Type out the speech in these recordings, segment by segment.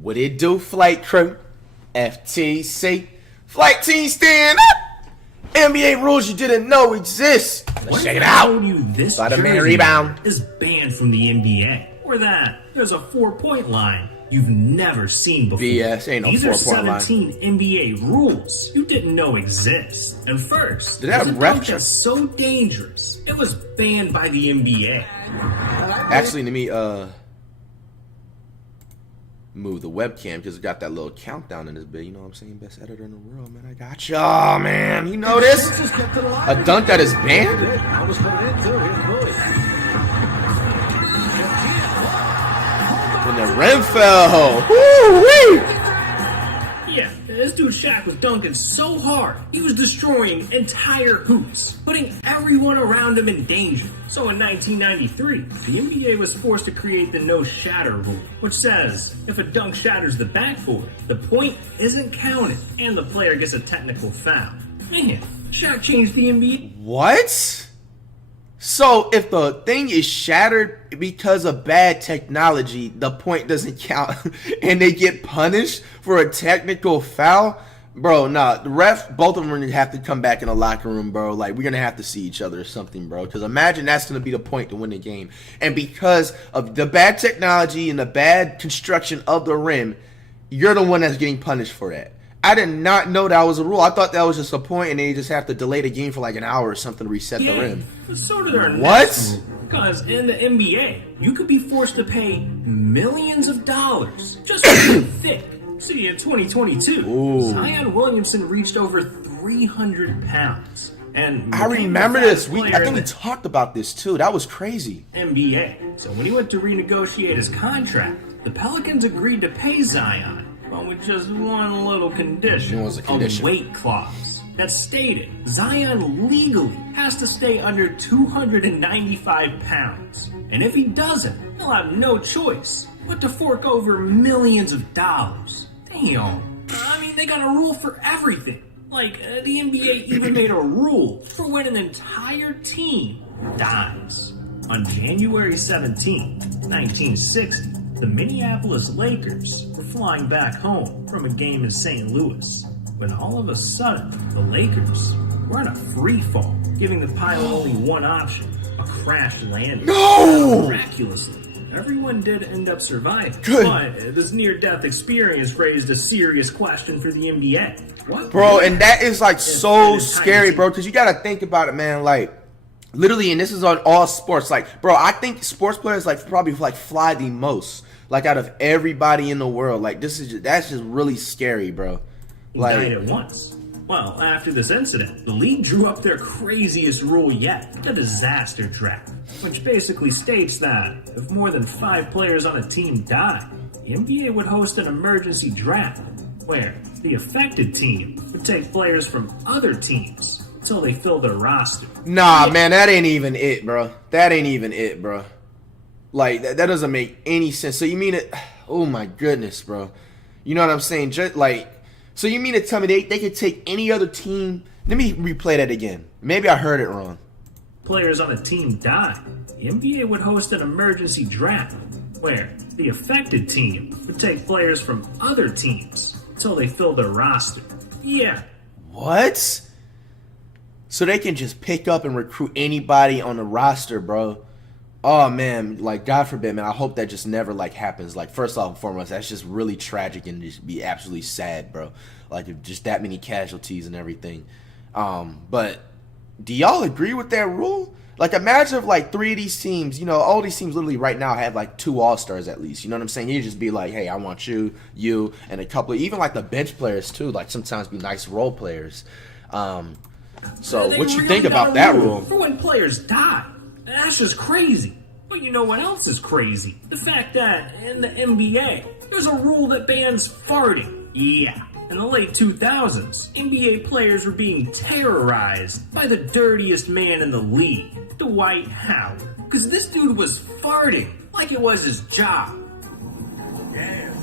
What it do, flight crew? FTC. Flight team stand up! NBA rules you didn't know exist. Let's check it out. Told you this By the man jersey rebound. is banned from the NBA. Or that there's a 4-point line you've never seen before. BS, ain't no These are 4-point line. 17 NBA rules you didn't know exist. And first, Did that there's a ref dunk check? that's so dangerous it was banned by the NBA. Actually, let me move the webcam because it got that little countdown in this bit. You know what I'm saying? Best editor in the world, man. I got y'all, man. You know this? A dunk that is banned? When the rim fell. Woo-wee! Yeah, this dude Shaq was dunking so hard, he was destroying entire hoops, putting everyone around him in danger. So in 1993, the NBA was forced to create the no shatter rule, which says if a dunk shatters the backboard, the point isn't counted and the player gets a technical foul. Man, Shaq changed the NBA. What? So if the thing is shattered because of bad technology, the point doesn't count and they get punished for a technical foul? Bro, nah, the ref, both of them are going to have to come back in the locker room, bro. Like, we're going to have to see each other or something, bro. Because imagine that's going to be the point to win the game. And because of the bad technology and the bad construction of the rim, you're the one that's getting punished for that. I did not know that was a rule. I thought that was just a point and they just have to delay the game for like an hour or something to reset the rim. It's sort of their What? Because in the NBA, you could be forced to pay millions of dollars just for being thick. See, in 2022, Ooh. Zion Williamson reached over 300 pounds. And I remember this. I think we the talked about this too. That was crazy. NBA. So when he went to renegotiate his contract, the Pelicans agreed to pay Zion, but with just one little condition. What was the condition? A weight clause that stated Zion legally has to stay under 295 pounds. And if he doesn't, he'll have no choice but to fork over millions of dollars. Damn. I mean, they got a rule for everything. Like, the NBA even made a rule for when an entire team dies. On January 17, 1960, the Minneapolis Lakers were flying back home from a game in St. Louis when all of a sudden the Lakers were in a free fall, giving the pilot only one option: a crash landing. No! Miraculously, everyone did end up surviving. Good. But this near-death experience raised a serious question for the NBA. What? Bro, and that is like so It's scary, tiny. bro, because you got to think about it, man. Like, literally, and this is on all sports. Like, bro, I think sports players like probably like fly the most, like out of everybody in the world. Like, that's just really scary, bro. Died Like, at once. Well, after this incident, the league drew up their craziest rule yet, the disaster draft, which basically states that if more than 5 players on a team die, the NBA would host an emergency draft, where the affected team would take players from other teams until they fill their roster. nah, man, that ain't even it, bro. That ain't even it, bro. Like, that doesn't make any sense. So you mean it? Oh my goodness, bro. You know what I'm saying? Just like, so you mean to tell me they could take any other team? Let me replay that again. Maybe I heard it wrong. Players on a team die, the NBA would host an emergency draft, where the affected team would take players from other teams until they fill their roster. Yeah, What? So they can just pick up and recruit anybody on the roster, bro. Oh man, like God forbid, man. I hope that just never like happens. Like, first off and foremost, that's just really tragic and just be absolutely sad, bro. Like, if just that many casualties and everything. But do y'all agree with that rule? Like, imagine if like 3 of these teams, you know, all these teams literally right now have like 2 all-stars at least. You know what I'm saying? You just be like, hey, I want you, and a couple, even like the bench players too. Like, sometimes be nice role players. So they what you really think got about a that rule? for when players die. That's just crazy. But you know what else is crazy? The fact that in the NBA, there's a rule that bans farting. Yeah. In the late 2000s, NBA players were being terrorized by the dirtiest man in the league, Dwight Howard. Because this dude was farting like it was his job. Damn.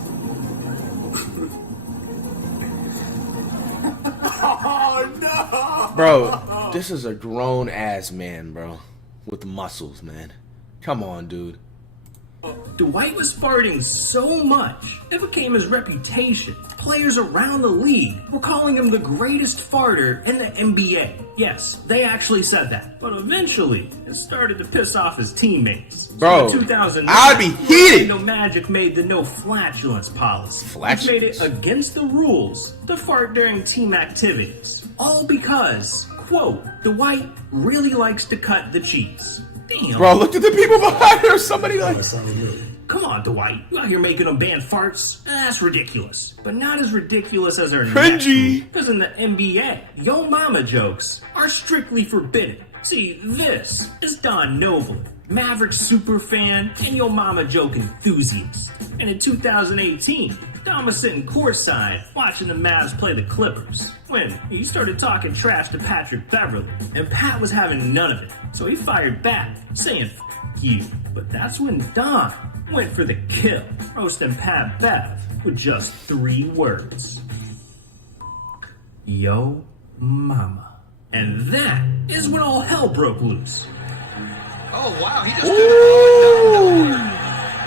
Oh no! Bro, this is a grown ass man, bro, with muscles, man. Come on, dude. Dwight was farting so much, it became his reputation. Players around the league were calling him the greatest farter in the NBA. Yes, they actually said that. But eventually, it started to piss off his teammates. Bro, So in 2009, I'd be heated. Orlando Magic made the no flatulence policy, which made it against the rules to fart during team activities. All because, quote, Dwight really likes to cut the cheese. Damn. Bro, look at the people behind her. Somebody like... Come on, Dwight. You out here making them ban farts? That's ridiculous. But not as ridiculous as our Cringy. Because in the NBA, yo mama jokes are strictly forbidden. See, this is Don Noble, Maverick superfan and yo mama joke enthusiast. And in 2018, Don was sitting courtside watching the Mavs play the Clippers when he started talking trash to Patrick Beverley, and Pat was having none of it. So he fired back, saying, "F you." But that's when Don went for the kill, roasting Pat Bev with just 3 words. Yo mama. And that is when all hell broke loose. Oh, wow. He just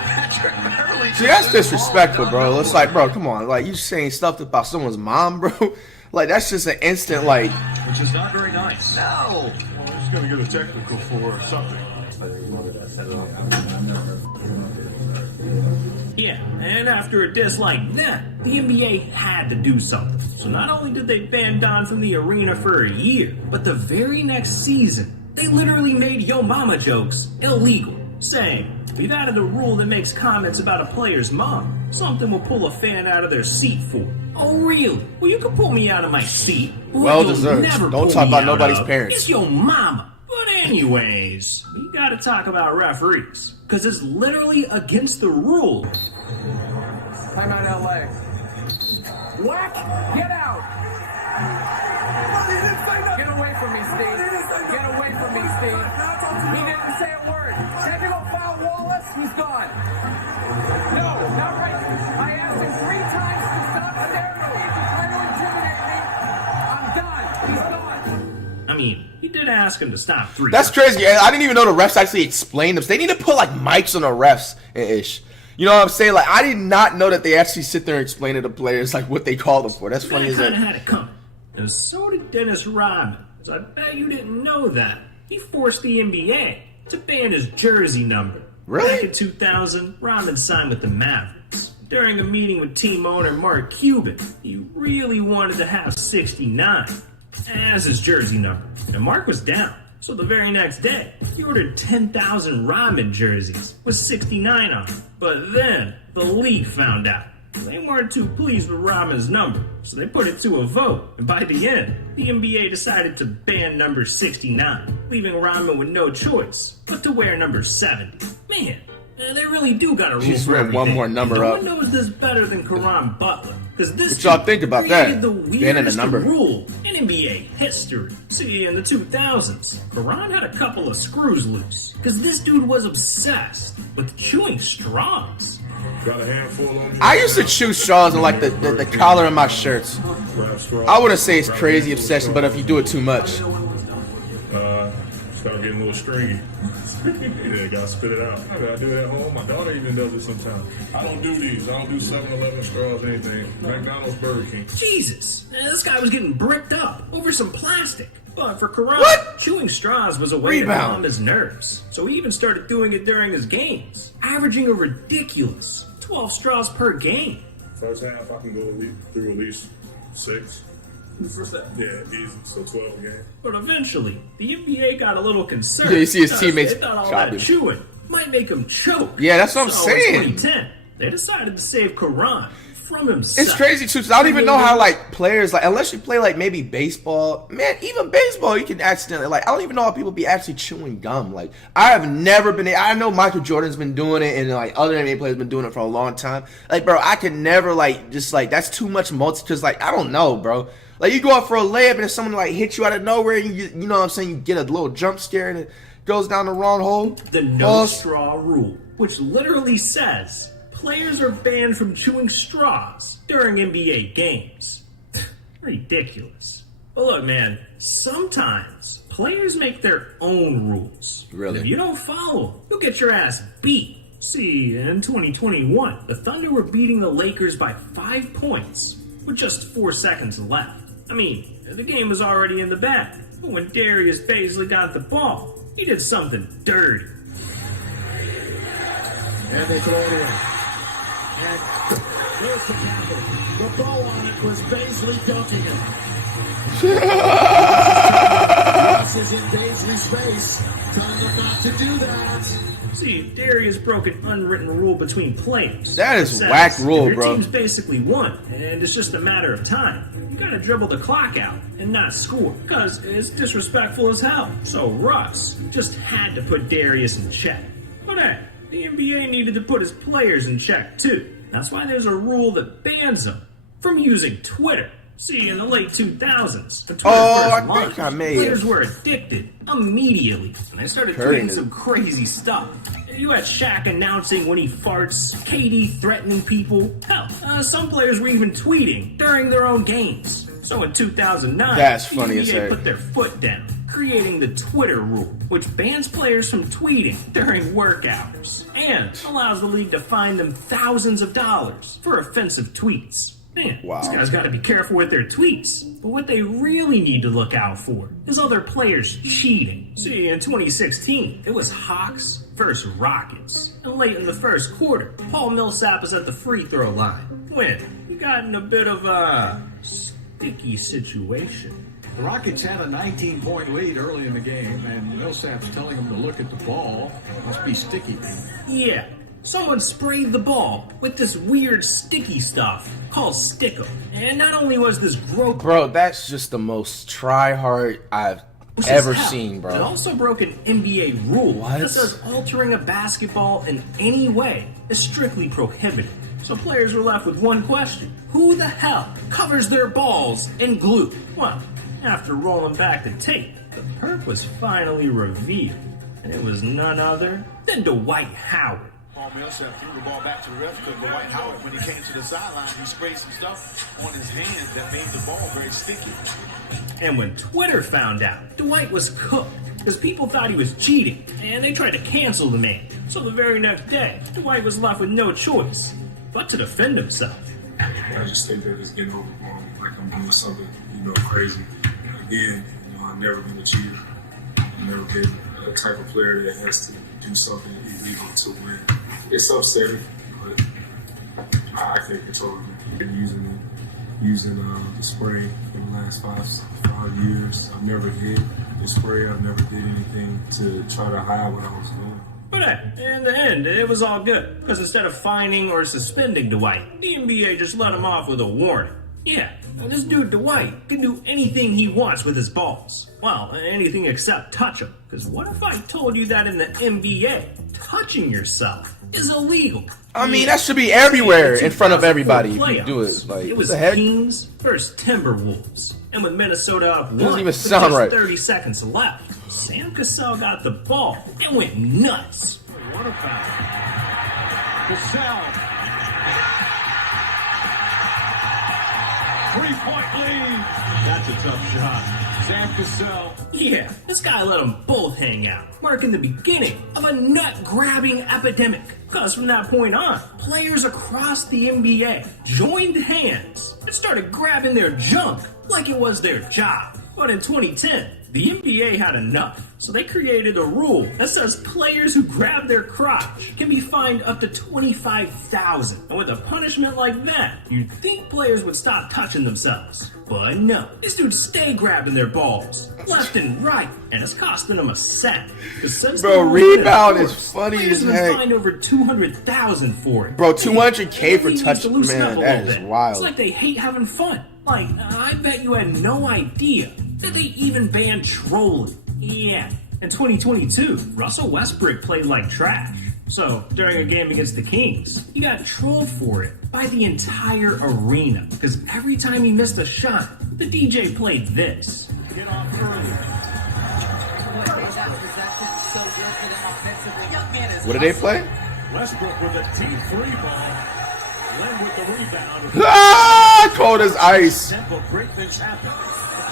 Patrick Beverley. See, that's disrespectful, bro. It's like, bro, come on. Like, you saying stuff about someone's mom, bro? Like, that's just an instant, like... Which is not very nice. No. Well, he's going to get a technical for something. Yeah, and after a diss like that, the NBA had to do something. So not only did they ban Don from the arena for a year, but the very next season, they literally made yo mama jokes illegal, saying, "We've added a rule that makes comments about a player's mom something we'll pull a fan out of their seat for." Oh really? Well, you can pull me out of my seat. Well you'll deserved. never Don't pull talk me about out nobody's of parents. It's your mama. But anyways, we gotta talk about referees, because it's literally against the rule. Timeout LA. Whack! Get out! Get away from me, Steve. Get away from me, Steve. He didn't say a word. Technical foul Wallace, he's gone. No, not right. I asked him 3 times to stop staring at me, trying to intimidate me. I'm done. He's gone. I mean, he did ask him to stop 3 That's crazy. I didn't even know the refs actually explained them. So they need to put, like, mics on the refs and ish. You know what I'm saying? Like, I did not know that they actually sit there and explain to the players, like, what they called them for. That's funny as kind of that. had it coming. And so did Dennis Rodman. So I bet you didn't know that. He forced the NBA to ban his jersey number. Really? Back in 2000, Rodman signed with the Mavericks. During a meeting with team owner Mark Cuban, he really wanted to have 69 as his jersey number. And Mark was down. So the very next day, he ordered 10,000 Rodman jerseys with 69 on them. But then, the league found out. They weren't too pleased with Rodman's number, so they put it to a vote. And by the end, the NBA decided to ban number 69, leaving Rodman with no choice but to wear number 70. Man, they really do got a rule Just for ran one everything. more number no up. one knows this better than Karan Butler. Because this What y'all dude think about created that? the Banning a weirdest number. rule in NBA history. See, in the 2000s, Karan had a couple of screws loose. Because this dude was obsessed with chewing straws. Got a handful on me. I used to chew straws in, like, the collar of my shirts. I wouldn't say it's crazy obsession, but if you do it too much. Start getting a little stringy. Yeah, gotta spit it out. I do it at home. My daughter even does it sometimes. I don't do these. I don't do 7-Eleven straws, anything. McDonald's, Burger King. Jesus, this guy was getting bricked up over some plastic. But for Karan, What? chewing straws was a way Rebound. to calm his nerves. So he even started doing it during his games, averaging a ridiculous 12 straws per game. First half, I can go through at least 6. First that. Yeah, easy. So 12 again. But eventually, the NBA got a little concerned. Yeah, you see his because teammates they thought all chopping. that chewing might make him choke. Yeah, that's what I'm So saying. in 2010, they decided to save Karan from himself. It's crazy too, 'cause I don't even know how, like, players, like, unless you play, like, maybe baseball, man, even baseball, you can accidentally, like, I don't even know how people be actually chewing gum. Like, I have never been, I know Michael Jordan's been doing it, and, like, other NBA players been doing it for a long time. Like, bro, I could never, like, just, like, that's too much because, like, I don't know, bro. Like, you go out for a layup, and if someone, like, hits you out of nowhere, and you know what I'm saying, you get a little jump scare, and it goes down the wrong hole. The no straw rule, which literally says players are banned from chewing straws during NBA games. Ridiculous. But look, man, sometimes players make their own rules. Really? If you don't follow them, you'll get your ass beat. See, in 2021, the Thunder were beating the Lakers by 5 points with just 4 seconds left. I mean, the game was already in the bag, but when Darius Bazley got the ball, he did something dirty. And they throw it in. And here's the tackle. The ball on it was Bazley dunking it. This is in Bazley's face, telling him not to do that. See, Darius broke an unwritten rule between players. That is It says, whack rule, if your bro. team's basically won, and it's just a matter of time. You gotta dribble the clock out and not score, because it's disrespectful as hell. So Russ just had to put Darius in check. But hey, the NBA needed to put his players in check too. That's why there's a rule that bans them from using Twitter. See, in the late 2000s, the Twitter Oh, first I think launched, I may players have were addicted immediately, and they started heard tweeting it. some crazy stuff. You had Shaq announcing when he farts, KD threatening people. Hell, some players were even tweeting during their own games. So in 2009, That's funny the as NBA heck. put their foot down, creating the Twitter rule, which bans players from tweeting during work hours and allows the league to fine them thousands of dollars for offensive tweets. Man, Wow. these guys got to be careful with their tweets. But what they really need to look out for is other players cheating. See, in 2016, it was Hawks versus Rockets. And late in the first quarter, Paul Millsap was at the free throw line when he got in a bit of a sticky situation. The Rockets had a 19-point lead early in the game, and Millsap's telling them to look at the ball. Must be sticky. Yeah, someone sprayed the ball with this weird sticky stuff called Stickum. And not only was this gross, Bro, that's just the most try-hard I've ever seen, it bro. also broke an NBA rule What? that says altering a basketball in any way is strictly prohibited. So players were left with one question. Who the hell covers their balls in glue? Well, after rolling back the tape, the perp was finally revealed. And it was none other than Dwight Howard. Paul Millsap threw the ball back to the ref because Dwight Howard, when he came to the sideline, he sprayed some stuff on his hands that made the ball very sticky. And when Twitter found out, Dwight was cooked because people thought he was cheating and they tried to cancel the man. So the very next day, Dwight was left with no choice but to defend himself. I just think that it's getting overblown. Like I'm doing something, crazy. Again, I've never been a cheater. I've never been a type of player that has to do something illegal to win. It's upsetting, but I can't control it. Been using the spray for the last five years. I've never hit the spray. I've never did anything to try to hide what I was doing. But hey, in the end, it was all good because instead of fining or suspending Dwight, the NBA just let him off with a warning. Yeah, this dude Dwight can do anything he wants with his balls. Well, anything except touch them. Because what if I told you that in the NBA, touching yourself is illegal? I mean, that should be everywhere in front of everybody if you do it. Like, It what was the heck? Kings versus Timberwolves. And with Minnesota up one, Doesn't even with sound just right. 30 seconds left, Sam Cassell got the ball and went nuts. What a foul. Cassell. 3-point lead. That's a tough shot. Sam Cassell. Yeah, this guy let them both hang out, marking the beginning of a nut-grabbing epidemic. Because from that point on, players across the NBA joined hands and started grabbing their junk like it was their job. But in 2010, the NBA had enough, so they created a rule that says players who grab their crotch can be fined up to $25,000. And with a punishment like that, you'd think players would stop touching themselves. But no, these dudes stay grabbing their balls, left and right, and it's costing them a cent. 'Cause since Bro, the rule went rebound in is force, funny players as have been heck. fined over $200,000 for it. Bro, 200K for The league touch- needs to loosen man, up a that little is bit. wild. It's like they hate having fun. Like, I bet you had no idea that they even banned trolling. Yeah. In 2022, Russell Westbrook played like trash. So, during a game against the Kings, he got trolled for it by the entire arena. Because every time he missed a shot, the DJ played this. Get off early. What did they play? Westbrook with a deep three ball. Len with the rebound. Ah, cold as ice. Simple, great things happen.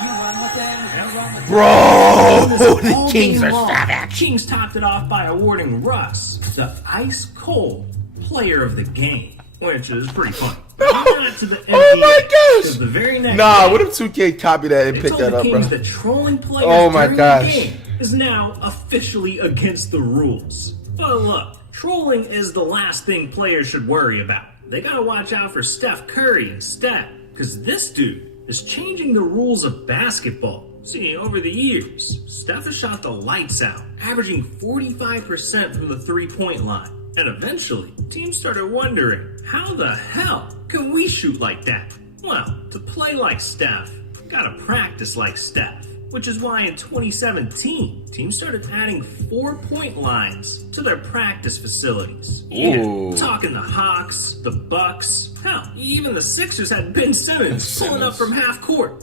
You run with them, you run with Bro, the All Kings game are long, savage. Kings topped it off by awarding Russ the ice cold player of the game, which is pretty funny. Oh my gosh! The very next Nah, day, what if 2K copied that and they picked told that the up, bro? Kings that trolling players Oh my during gosh. the game is now officially against the rules. But look, trolling is the last thing players should worry about. They gotta watch out for Steph Curry instead, because this dude is changing the rules of basketball. See, over the years, Steph has shot the lights out, averaging 45% from the three-point line. And eventually, teams started wondering, how the hell can we shoot like that? Well, to play like Steph, you gotta practice like Steph. Which is why in 2017, teams started adding 4-point lines to their practice facilities. Ooh. Yeah, talking the Hawks, the Bucks, hell, even the Sixers had Ben Simmons pulling up from half court.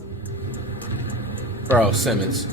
Bro, Simmons.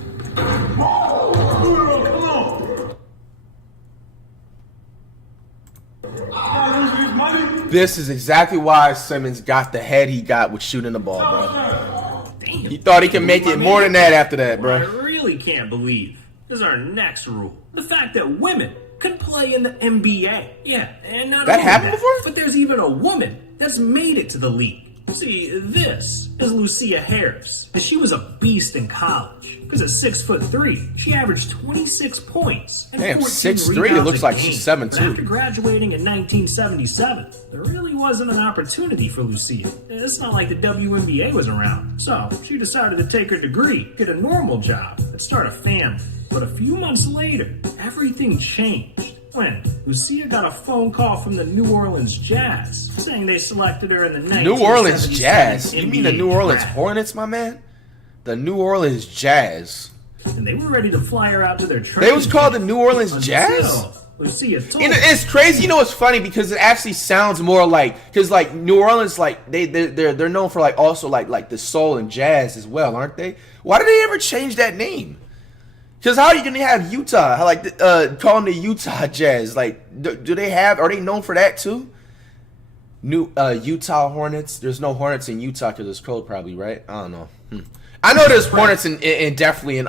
This is exactly why Simmons got the head he got with shooting the ball, bro. Damn. He thought he could make it more than that after that, What I bro. really can't believe is our next rule. The fact that women can play in the NBA. Yeah, and not That only happened before? but there's even a woman that's made it to the league. See, this is Lucia Harris. And she was a beast in college. Because at 6'3", she averaged 26 points and Damn, 14 6'3", it rebounds looks a like game. she's 7'2". But after graduating in 1977, there really wasn't an opportunity for Lucia. It's not like the WNBA was around. So she decided to take her degree, get a normal job, and start a family. But a few months later, everything changed when Lucia got a phone call from the New Orleans Jazz saying they selected her in the New Orleans 1977 Jazz? You mean the NBA New Orleans draft. Hornets, my man? The New Orleans Jazz. And they were ready to fly her out to their training They was called the camp New Orleans until Jazz? Lucia told And them. it's crazy, you know. It's funny because it actually sounds more like, because like New Orleans, like they're known for like also like the soul and jazz as well, aren't they? Why did they ever change that name? Because how are you gonna have Utah? How, like call them the Utah Jazz? Like do they have? Are they known for that too? New Utah Hornets. There's no Hornets in Utah because it's cold, probably, right? I don't know. I know there's Hornets in definitely in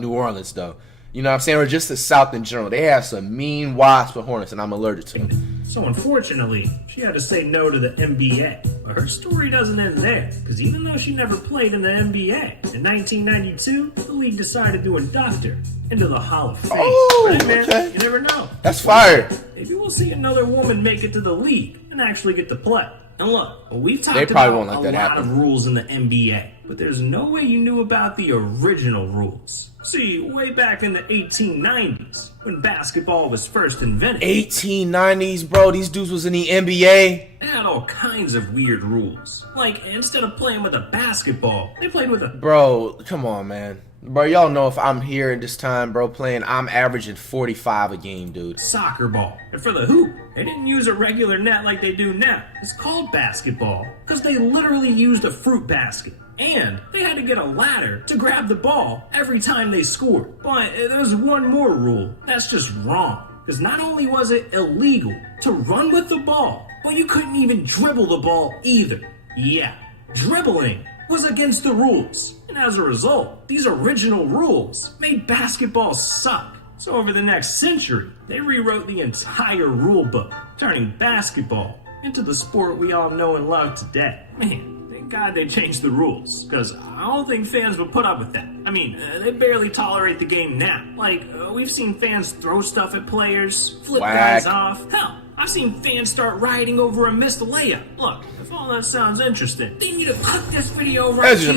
New Orleans though. You know what I'm saying? Or just the South in general. They have some mean wasps and hornets, and I'm allergic to them. So unfortunately, she had to say no to the NBA. But her story doesn't end there, because even though she never played in the NBA, in 1992, the league decided to induct her into the Hall of Fame. Oh, Right, man? okay. You never know. That's fire. Maybe we'll see another woman make it to the league and actually get to play. And look, we've talked They probably about won't let a that lot happen. of rules in the NBA, but there's no way you knew about the original rules. See, way back in the 1890s, when basketball was first invented, 1890s, bro. These dudes was in the NBA. they had all kinds of weird rules. Like, instead of playing with a basketball, they played with a Bro, come on, man. Bro, y'all know if I'm here at this time, bro, playing, I'm averaging 45 a game, dude. soccer ball. And for the hoop, they didn't use a regular net like they do now. It's called basketball because they literally used a fruit basket. And they had to get a ladder to grab the ball every time they scored. But there's one more rule that's just wrong. Because not only was it illegal to run with the ball, but you couldn't even dribble the ball either. Yeah, dribbling was against the rules. And as a result, these original rules made basketball suck. So over the next century, they rewrote the entire rule book, turning basketball into the sport we all know and love today. Man, thank God they changed the rules, because I don't think fans would put up with that. I mean, they barely tolerate the game now. Like, we've seen fans throw stuff at players, flip Whack. guys off. Hell, I've seen fans start rioting over a missed layup. Look, if all that sounds interesting, then you need to click this video right That's just here.